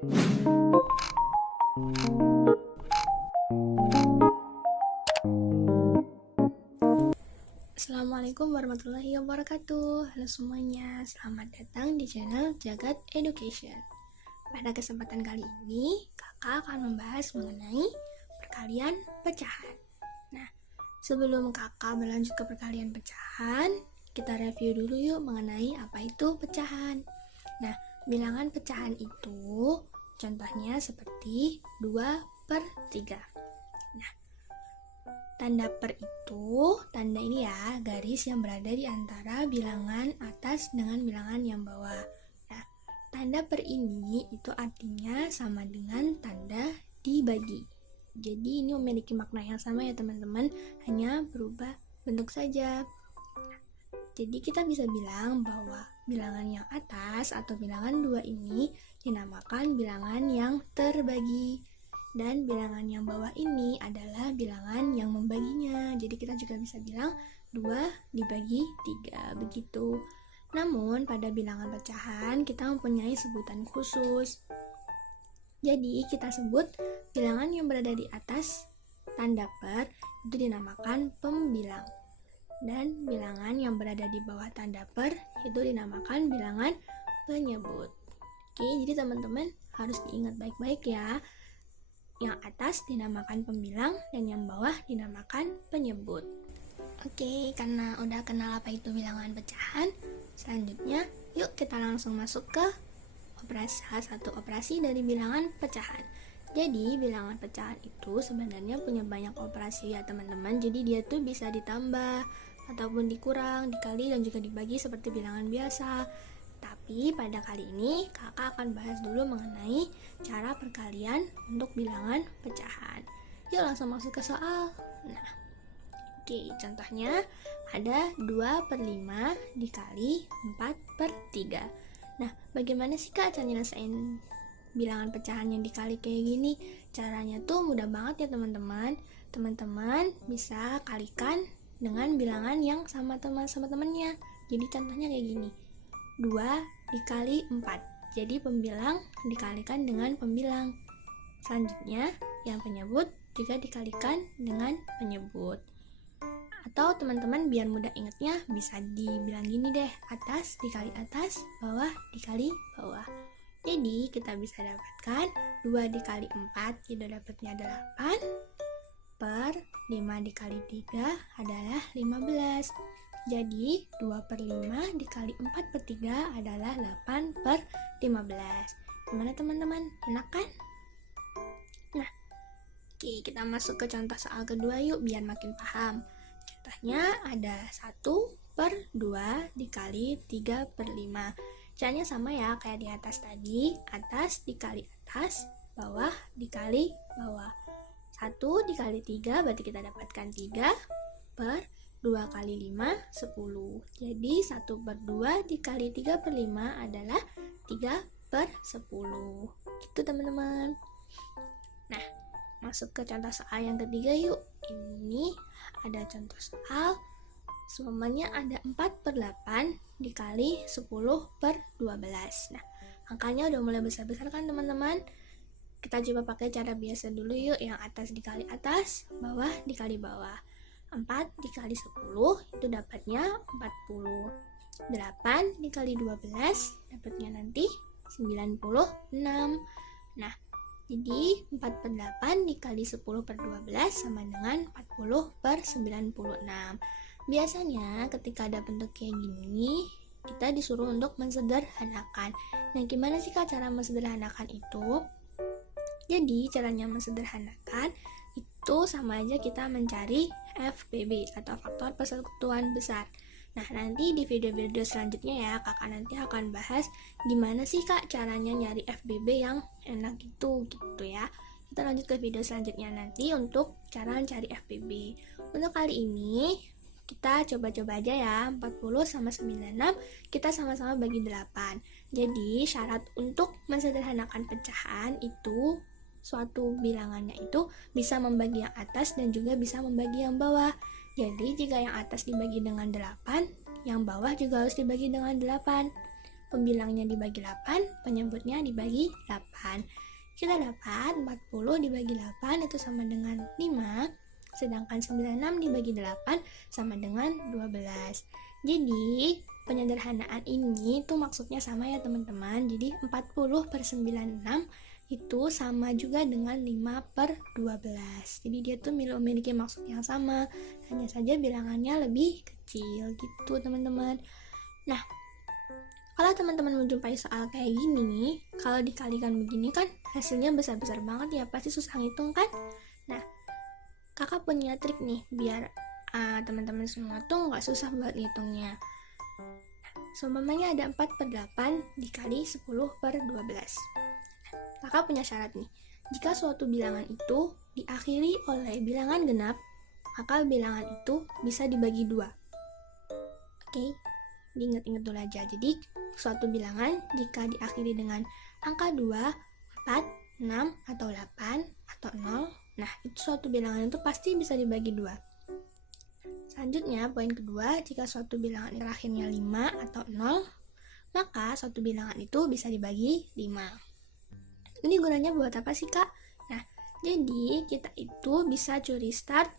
Assalamualaikum warahmatullahi wabarakatuh. Halo semuanya, selamat datang di channel Jagat Education. Pada kesempatan kali ini, kakak akan membahas mengenai perkalian pecahan. Nah, sebelum kakak berlanjut ke perkalian pecahan, kita review dulu yuk mengenai apa itu pecahan. Nah, bilangan pecahan itu contohnya seperti 2/3. Nah, tanda per itu, tanda ini ya, garis yang berada di antara bilangan atas dengan bilangan yang bawah. Nah, tanda per ini itu artinya sama dengan tanda dibagi. Jadi ini memiliki makna yang sama ya teman-teman, hanya berubah bentuk saja. Jadi kita bisa bilang bahwa bilangan yang atas atau bilangan 2 ini dinamakan bilangan yang terbagi. Dan bilangan yang bawah ini adalah bilangan yang membaginya. Jadi kita juga bisa bilang 2 dibagi 3, begitu. Namun pada bilangan pecahan kita mempunyai sebutan khusus. Jadi kita sebut bilangan yang berada di atas tanda per itu dinamakan pembilang. Dan bilangan yang berada di bawah tanda per itu dinamakan bilangan penyebut. Oke, jadi teman-teman harus diingat baik-baik ya. Yang atas dinamakan pembilang dan yang bawah dinamakan penyebut. Oke, karena udah kenal apa itu bilangan pecahan, selanjutnya yuk kita langsung masuk ke satu operasi dari bilangan pecahan. Jadi bilangan pecahan itu sebenarnya punya banyak operasi ya teman-teman. Jadi dia tuh bisa ditambah ataupun dikurang, dikali dan juga dibagi seperti bilangan biasa. Tapi pada kali ini kakak akan bahas dulu mengenai cara perkalian untuk bilangan pecahan. Yuk langsung masuk ke soal. Nah, oke, contohnya ada 2/5 dikali 4/3. Nah, bagaimana sih kak cara nyelesain bilangan pecahan yang dikali kayak gini? Caranya tuh mudah banget ya teman-teman. Teman-teman bisa kalikan dengan bilangan yang sama temannya. Jadi contohnya kayak gini. 2 dikali 4. Jadi pembilang dikalikan dengan pembilang. Selanjutnya, yang penyebut juga dikalikan dengan penyebut. Atau teman-teman biar mudah ingatnya bisa dibilang gini deh, atas dikali atas, bawah dikali bawah. Jadi kita bisa dapatkan 2 dikali 4 itu dapatnya 8 per 5 dikali 3 adalah 15. Jadi 2/5 dikali 4/3 adalah 8/15. Gimana teman-teman? Enak kan? Nah, oke, kita masuk ke contoh soal kedua yuk biar makin paham. Contohnya ada 1/2 dikali 3/5. Caranya sama ya kayak di atas tadi. Atas dikali atas, bawah dikali bawah. 1 dikali 3 berarti kita dapatkan 3 per 2 kali 5, 10. Jadi 1/2 dikali 3/5 adalah 3/10. Gitu teman-teman. Nah, masuk ke contoh soal yang ketiga yuk. Ini ada contoh soal semuanya ada 4/8 dikali 10/12. Nah, angkanya udah mulai besar-besar kan teman-teman? Kita coba pakai cara biasa dulu yuk. Yang atas dikali atas, bawah dikali bawah. 4 dikali 10 itu dapatnya 40. 8 dikali 12 dapatnya nanti 96. Nah, jadi 4/8 dikali 10/12 sama dengan 40/96. Biasanya ketika ada bentuk kayak gini, kita disuruh untuk mensederhanakan. Nah, gimana sih kak cara mensederhanakan itu? Jadi caranya mensederhanakan itu sama aja kita mencari FPB atau faktor persekutuan besar. Nah, nanti di video-video selanjutnya ya kakak nanti akan bahas gimana sih kak caranya nyari FBB yang enak gitu ya. Kita lanjut ke video selanjutnya nanti untuk cara mencari FBB. Untuk kali ini kita coba-coba aja ya. 40 sama 96 kita sama-sama bagi 8. Jadi syarat untuk mensederhanakan pecahan itu suatu bilangannya itu bisa membagi yang atas dan juga bisa membagi yang bawah. Jadi jika yang atas dibagi dengan 8, yang bawah juga harus dibagi dengan 8. pembilangnya dibagi 8, penyebutnya dibagi 8. Kita dapat 40 dibagi 8 itu sama dengan 5, sedangkan 96 dibagi 8 sama dengan 12. Jadi penyederhanaan ini tuh maksudnya sama ya teman-teman. Jadi 40 per 96 itu sama juga dengan 5 per 12. Jadi dia tuh memiliki maksud yang sama, hanya saja bilangannya lebih kecil gitu teman-teman. Nah, kalau teman-teman menjumpai soal kayak gini, kalau dikalikan begini kan hasilnya besar-besar banget ya, pasti susah ngitung kan? Nah, kakak punya trik nih biar teman-teman semua tuh nggak susah buat ngitungnya. Seumpamanya ada 4 per 8 dikali 10 per 12. Kakak punya syarat nih, jika suatu bilangan itu diakhiri oleh bilangan genap, maka bilangan itu bisa dibagi 2. Oke, diingat-ingat dulu aja. Jadi, suatu bilangan jika diakhiri dengan angka 2, 4, 6, atau 8, atau 0, nah itu suatu bilangan itu pasti bisa dibagi 2. Selanjutnya, poin kedua, jika suatu bilangan terakhirnya 5 atau 0, maka suatu bilangan itu bisa dibagi 5. Ini gunanya buat apa sih, Kak? Nah, jadi kita itu bisa curi start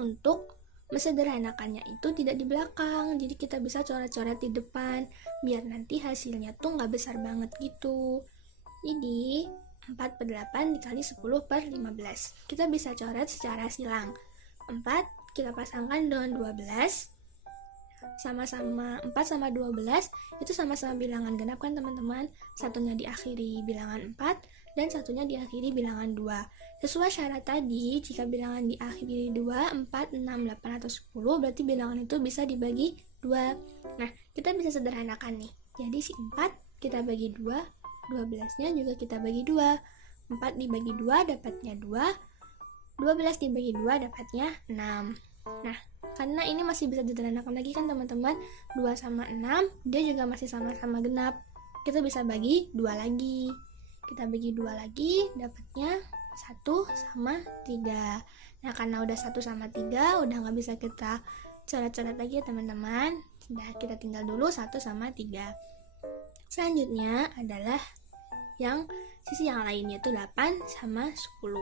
untuk mesederhanakannya itu tidak di belakang. Jadi kita bisa coret-coret di depan, biar nanti hasilnya tuh nggak besar banget gitu. Jadi, 4 per 8 dikali 10 per 15. Kita bisa coret secara silang. 4 kita pasangkan dengan 12. Sama-sama 4 sama 12 itu sama-sama bilangan genap kan teman-teman. Satunya diakhiri bilangan 4 dan satunya diakhiri bilangan 2. Sesuai syarat tadi, jika bilangan diakhiri 2, 4, 6, 8, atau 10, berarti bilangan itu bisa dibagi 2. Nah, kita bisa sederhanakan nih. Jadi si 4 kita bagi 2, 12-nya juga kita bagi 2. 4 dibagi 2 dapatnya 2, 12 dibagi 2 dapatnya 6. Nah, karena ini masih bisa disederhanakan lagi kan teman-teman, 2 sama 6 dia juga masih sama-sama genap. Kita bisa bagi 2 lagi. Kita bagi 2 lagi dapatnya 1 sama 3. Nah, karena udah 1 sama 3 udah nggak bisa kita coret-coret lagi ya teman-teman. Sudah, kita tinggal dulu 1 sama 3. Selanjutnya adalah yang sisi yang lainnya itu 8 sama 10.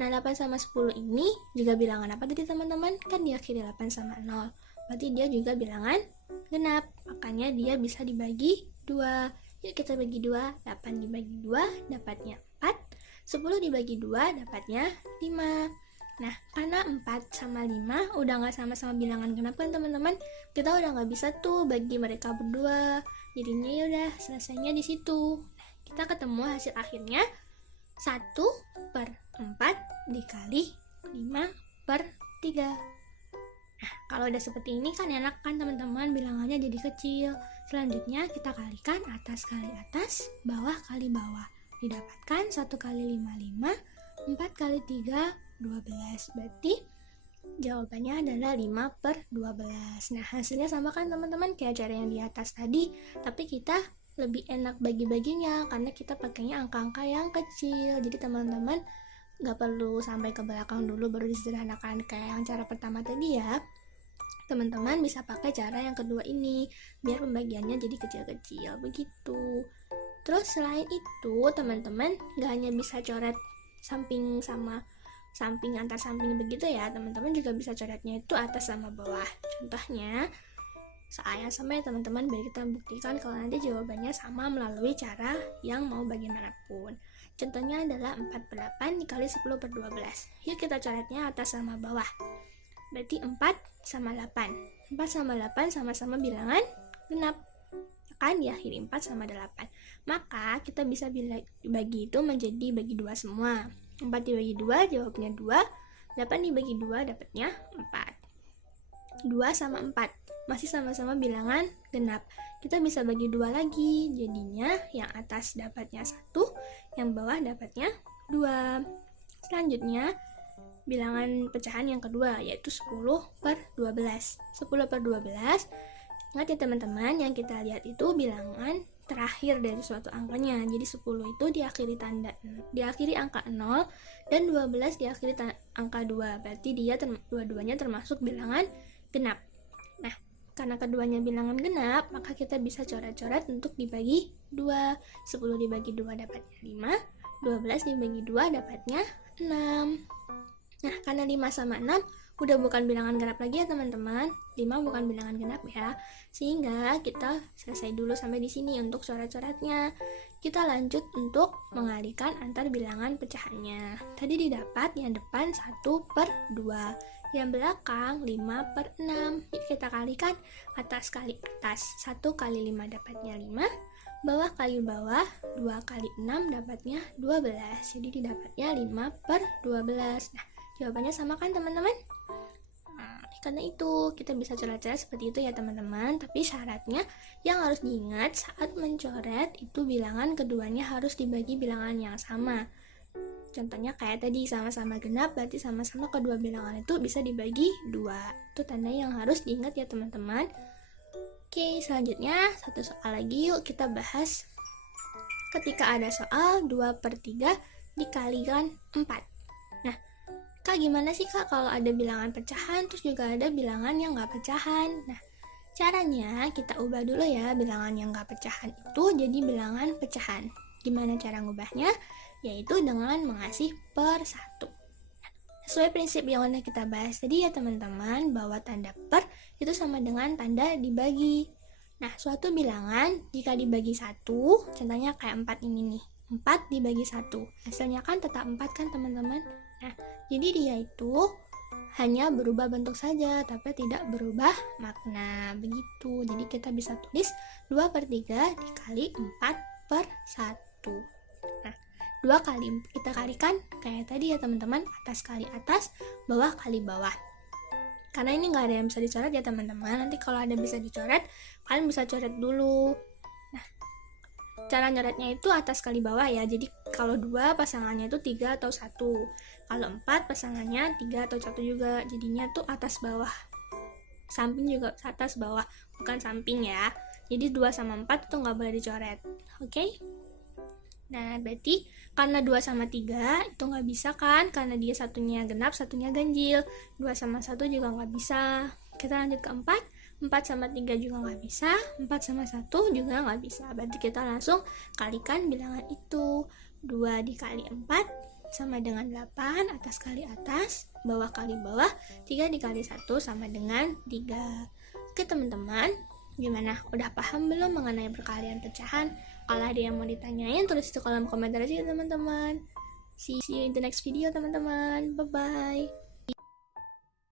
Nah, 8 sama 10 ini juga bilangan apa tadi teman-teman? Kan diakhiri 8 sama 0. Berarti dia juga bilangan genap. Makanya dia bisa dibagi 2. Yuk kita bagi 2. 8 dibagi 2 dapatnya 4. 10 dibagi 2 dapatnya 5. Nah, karena 4 sama 5 udah gak sama-sama bilangan genap kan teman-teman, kita udah gak bisa tuh bagi mereka berdua. Jadinya yaudah selesainya di situ. Kita ketemu hasil akhirnya 1 per 4 dikali 5 per 3. Nah, kalau udah seperti ini kan enak kan teman-teman, bilangannya jadi kecil. Selanjutnya kita kalikan atas kali atas, bawah kali bawah. Didapatkan 1 kali 5, 5, 4 kali 3, 12. Berarti jawabannya adalah 5 per 12. Nah, hasilnya sama kan teman-teman kayak cara yang di atas tadi, tapi kita lebih enak bagi-baginya karena kita pakainya angka-angka yang kecil. Jadi teman-teman gak perlu sampai ke belakang dulu baru disederhanakan kayak yang cara pertama tadi ya. Teman-teman bisa pakai cara yang kedua ini biar pembagiannya jadi kecil-kecil begitu. Terus selain itu teman-teman gak hanya bisa coret samping sama samping antar samping begitu ya, teman-teman juga bisa coretnya itu atas sama bawah. Contohnya saya sama ya teman-teman, biar kita buktikan kalau nanti jawabannya sama melalui cara yang mau bagaimanapun. Contohnya adalah 4 per 8 dikali 10 per 12. Yuk kita coretnya atas sama bawah. Berarti 4 sama 8. 4 sama 8 sama-sama bilangan genap. Kan diakhiri 4 sama 8. Maka kita bisa bagi itu menjadi bagi 2 semua. 4 dibagi 2 jawabnya 2. 8 dibagi 2 dapatnya 4. 2 sama 4 masih sama-sama bilangan genap. Kita bisa bagi 2 lagi. Jadinya yang atas dapatnya 1, yang bawah dapatnya 2. Selanjutnya bilangan pecahan yang kedua yaitu 10 per 12. 10 per 12. Ingat ya teman-teman, yang kita lihat itu bilangan terakhir dari suatu angkanya. Jadi 10 itu diakhiri angka 0 dan 12 diakhiri angka 2. Berarti dia dua-duanya termasuk bilangan genap. Nah, Karena keduanya bilangan genap, maka kita bisa coret-coret untuk dibagi 2. 10 dibagi 2 dapatnya 5, 12 dibagi 2 dapatnya 6. Nah, karena 5 sama 6 udah bukan bilangan genap lagi ya teman-teman. 5 bukan bilangan genap ya. Sehingga kita selesai dulu sampai di sini untuk coret-coretnya. Kita lanjut untuk mengalihkan antar bilangan pecahannya. Tadi didapat yang depan 1/2, yang belakang 5/6. Jadi kita kalikan atas kali atas. 1 kali 5 dapatnya 5, bawah kali bawah 2 kali 6 dapatnya 12. Jadi didapatnya 5/12. Nah, jawabannya sama kan teman-teman? Karena itu kita bisa coret-coret seperti itu ya teman-teman, tapi syaratnya yang harus diingat saat mencoret itu bilangan keduanya harus dibagi bilangan yang sama. Contohnya kayak tadi sama-sama genap, berarti sama-sama kedua bilangan itu bisa dibagi 2. Itu tanda yang harus diingat ya teman-teman. Oke, selanjutnya satu soal lagi yuk kita bahas. Ketika ada soal 2/3 dikalikan 4. Nah, Kak, gimana sih Kak kalau ada bilangan pecahan terus juga ada bilangan yang nggak pecahan? Nah, caranya kita ubah dulu ya bilangan yang nggak pecahan itu jadi bilangan pecahan. Gimana cara ngubahnya? Yaitu dengan mengasih per 1. Sesuai prinsip yang udah kita bahas tadi ya teman-teman, bahwa tanda per itu sama dengan tanda dibagi. Nah, suatu bilangan jika dibagi 1, contohnya kayak 4 ini nih. 4 dibagi 1, hasilnya kan tetap 4 kan teman-teman? Nah, jadi dia itu hanya berubah bentuk saja, tapi tidak berubah makna, begitu. Jadi kita bisa tulis 2/3 dikali 4/1. Nah, 2 kali kita kalikan kayak tadi ya teman-teman, atas kali atas, bawah kali bawah. Karena ini nggak ada yang bisa dicoret ya teman-teman, nanti kalau ada bisa dicoret, kalian bisa coret dulu. Nah, cara nyoretnya itu atas kali bawah ya, jadi kalau 2 pasangannya itu 3 atau 1, kalau 4 pasangannya 3 atau 1 juga, jadinya tuh atas bawah. Samping juga atas bawah, bukan samping ya. Jadi 2 sama 4 itu nggak boleh dicoret, oke? Nah, berarti karena 2 sama 3 itu nggak bisa kan, karena dia satunya genap, satunya ganjil. 2 sama 1 juga nggak bisa. Kita lanjut ke 4. 4 sama 3 juga nggak bisa, 4 sama 1 juga nggak bisa. Berarti kita langsung kalikan bilangan itu. 2 dikali 4 sama dengan 8, atas kali atas, bawah kali bawah. 3 dikali 1 sama dengan 3. Oke teman-teman, gimana? Udah paham belum mengenai perkalian pecahan? Kalau ada yang mau ditanyain, tulis di kolom komentar aja ya teman-teman. See you in the next video teman-teman. Bye-bye.